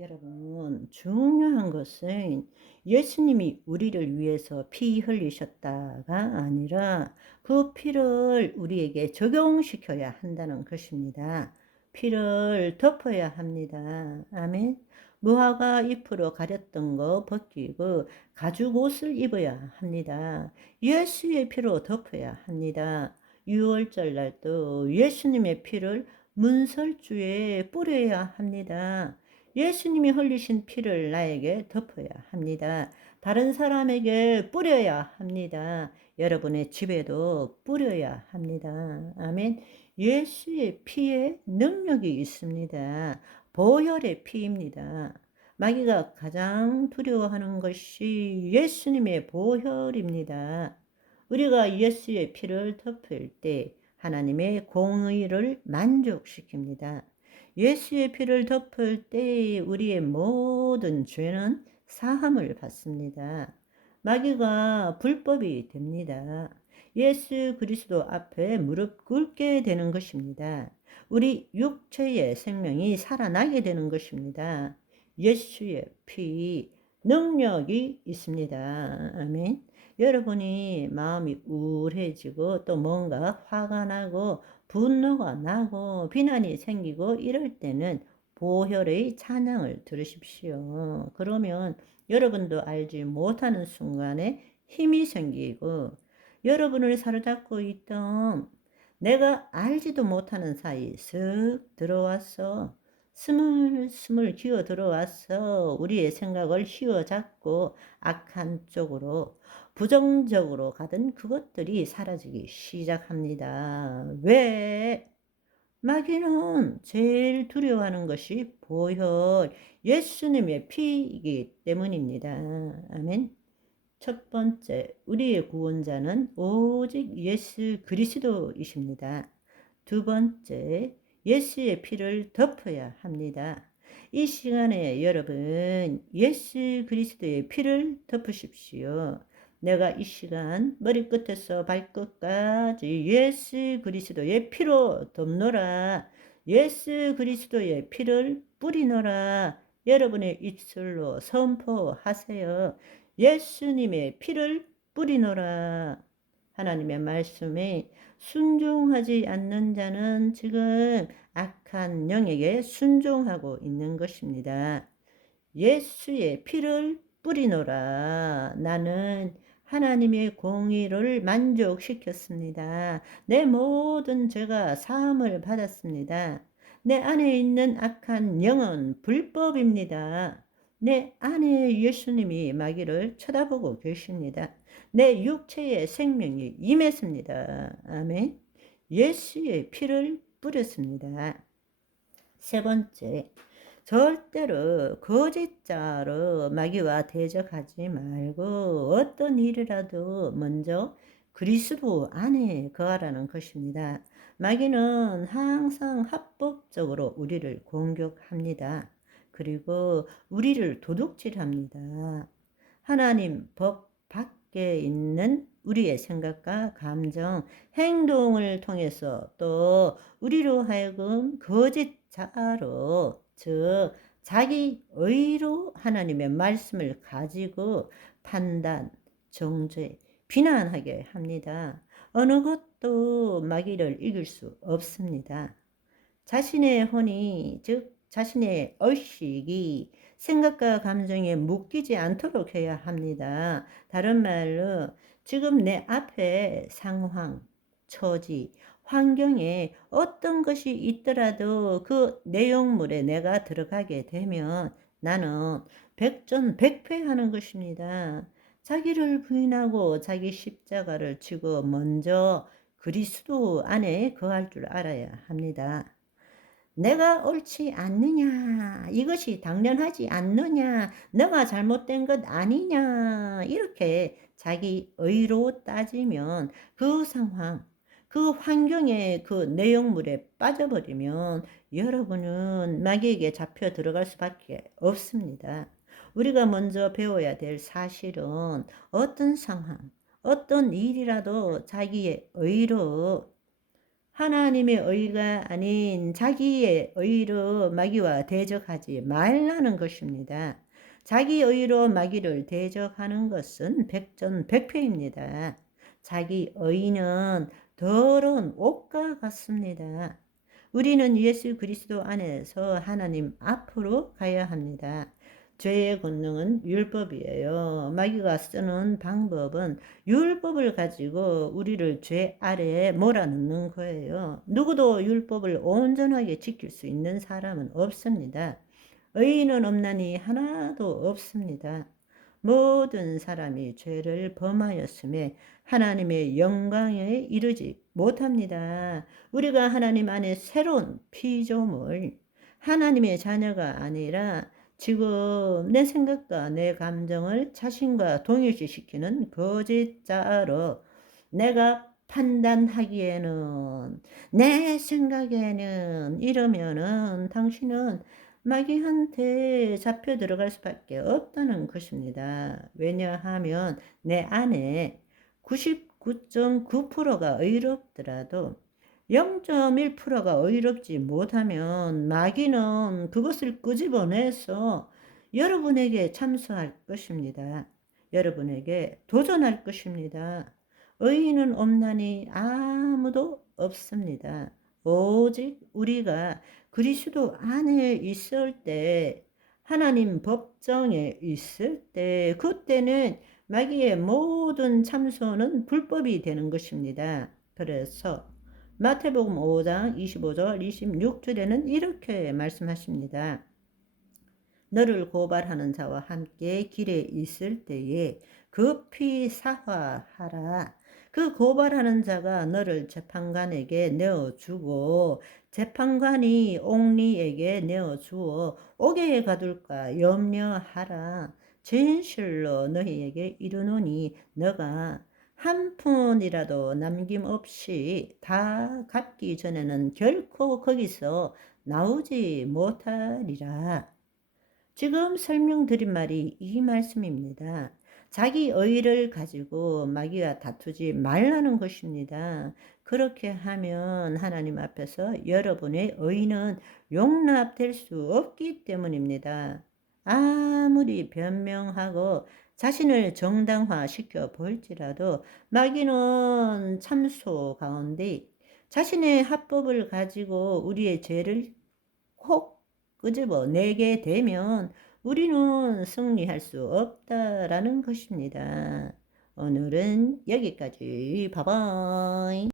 여러분, 중요한 것은 예수님이 우리를 위해서 피 흘리셨다가 아니라 그 피를 우리에게 적용시켜야 한다는 것입니다. 피를 덮어야 합니다. 아멘. 무화과 잎으로 가렸던 거 벗기고 가죽 옷을 입어야 합니다. 예수의 피로 덮어야 합니다. 6월절 날도 예수님의 피를 문설주에 뿌려야 합니다. 예수님이 흘리신 피를 나에게 덮어야 합니다. 다른 사람에게 뿌려야 합니다. 여러분의 집에도 뿌려야 합니다. 아멘. 예수의 피에 능력이 있습니다. 보혈의 피입니다. 마귀가 가장 두려워하는 것이 예수님의 보혈입니다. 우리가 예수의 피를 덮을 때 하나님의 공의를 만족시킵니다. 예수의 피를 덮을 때 우리의 모든 죄는 사함을 받습니다. 마귀가 불법이 됩니다. 예수 그리스도 앞에 무릎 꿇게 되는 것입니다. 우리 육체의 생명이 살아나게 되는 것입니다. 예수의 피 능력이 있습니다. 아멘. 여러분이 마음이 우울해지고 또 뭔가 화가 나고 분노가 나고 비난이 생기고 이럴 때는 보혈의 찬양을 들으십시오. 그러면 여러분도 알지 못하는 순간에 힘이 생기고 여러분을 사로잡고 있던 내가 알지도 못하는 사이 슥 들어와서 스물스물 기어 들어와서 우리의 생각을 휘어잡고 악한 쪽으로 부정적으로 가던 그것들이 사라지기 시작합니다. 왜? 마귀는 제일 두려워하는 것이 보혈, 예수님의 피이기 때문입니다. 아멘. 첫 번째, 우리의 구원자는 오직 예수 그리스도이십니다. 두 번째, 예수의 피를 덮어야 합니다. 이 시간에 여러분, 예수 그리스도의 피를 덮으십시오. 내가 이 시간 머리끝에서 발끝까지 예수 그리스도의 피로 덮노라. 예수 그리스도의 피를 뿌리노라. 여러분의 입술로 선포하세요. 예수님의 피를 뿌리노라. 하나님의 말씀에 순종하지 않는 자는 지금 악한 영에게 순종하고 있는 것입니다. 예수의 피를 뿌리노라. 나는 하나님의 공의를 만족시켰습니다. 내 모든 죄가 사함을 받았습니다. 내 안에 있는 악한 영은 불법입니다. 내 안에 예수님이 마귀를 쳐다보고 계십니다. 내 육체의 생명이 임했습니다. 아멘. 예수의 피를 뿌렸습니다. 세 번째, 절대로 거짓자로 마귀와 대적하지 말고 어떤 일이라도 먼저 그리스도 안에 거하라는 것입니다. 마귀는 항상 합법적으로 우리를 공격합니다. 그리고 우리를 도둑질합니다. 하나님 법 밖에 있는 우리의 생각과 감정, 행동을 통해서 또 우리로 하여금 거짓자로, 즉 자기 의로 하나님의 말씀을 가지고 판단, 정죄, 비난하게 합니다. 어느 것도 마귀를 이길 수 없습니다. 자신의 혼이, 즉 자신의 의식이 생각과 감정에 묶이지 않도록 해야 합니다. 다른 말로 지금 내 앞에 상황, 처지, 환경에 어떤 것이 있더라도 그 내용물에 내가 들어가게 되면 나는 백전백패하는 것입니다. 자기를 부인하고 자기 십자가를 지고 먼저 그리스도 안에 거할 줄 알아야 합니다. 내가 옳지 않느냐, 이것이 당연하지 않느냐, 너가 잘못된 것 아니냐, 이렇게 자기 의로 따지면 그 상황, 그 환경의 그 내용물에 빠져버리면 여러분은 마귀에게 잡혀 들어갈 수밖에 없습니다. 우리가 먼저 배워야 될 사실은 어떤 상황, 어떤 일이라도 자기의 의로 하나님의 의가 아닌 자기의 의로 마귀와 대적하지 말라는 것입니다. 자기 의로 마귀를 대적하는 것은 백전백패입니다. 자기 의는 더러운 옷과 같습니다. 우리는 예수 그리스도 안에서 하나님 앞으로 가야 합니다. 죄의 권능은 율법이에요. 마귀가 쓰는 방법은 율법을 가지고 우리를 죄 아래에 몰아넣는 거예요. 누구도 율법을 온전하게 지킬 수 있는 사람은 없습니다. 의인은 없나니 하나도 없습니다. 모든 사람이 죄를 범하였음에 하나님의 영광에 이르지 못합니다. 우리가 하나님 안에 새로운 피조물, 하나님의 자녀가 아니라 지금 내 생각과 내 감정을 자신과 동일시시키는 거짓자로 내가 판단하기에는, 내 생각에는 이러면은 당신은 마귀한테 잡혀 들어갈 수밖에 없다는 것입니다. 왜냐하면 내 안에 99.9%가 의롭더라도 0.1%가 의롭지 못하면 마귀는 그것을 끄집어내서 여러분에게 참수할 것입니다. 여러분에게 도전할 것입니다. 의인은 없나니 아무도 없습니다. 오직 우리가 그리스도 안에 있을 때, 하나님 법정에 있을 때, 그때는 마귀의 모든 참소는 불법이 되는 것입니다. 그래서 마태복음 5장 25절 26절에는 이렇게 말씀하십니다. 너를 고발하는 자와 함께 길에 있을 때에 급히 사화하라. 그 고발하는 자가 너를 재판관에게 내어주고 재판관이 옥리에게 내어주어 옥에 가둘까 염려하라. 진실로 너희에게 이르노니 너가 한 푼이라도 남김없이 다 갚기 전에는 결코 거기서 나오지 못하리라. 지금 설명드린 말이 이 말씀입니다. 자기 의를 가지고 마귀와 다투지 말라는 것입니다. 그렇게 하면 하나님 앞에서 여러분의 의는 용납될 수 없기 때문입니다. 아무리 변명하고 자신을 정당화시켜 볼지라도 마귀는 참소 가운데 자신의 합법을 가지고 우리의 죄를 콕 끄집어내게 되면 우리는 승리할 수 없다라는 것입니다. 오늘은 여기까지. 바이바이.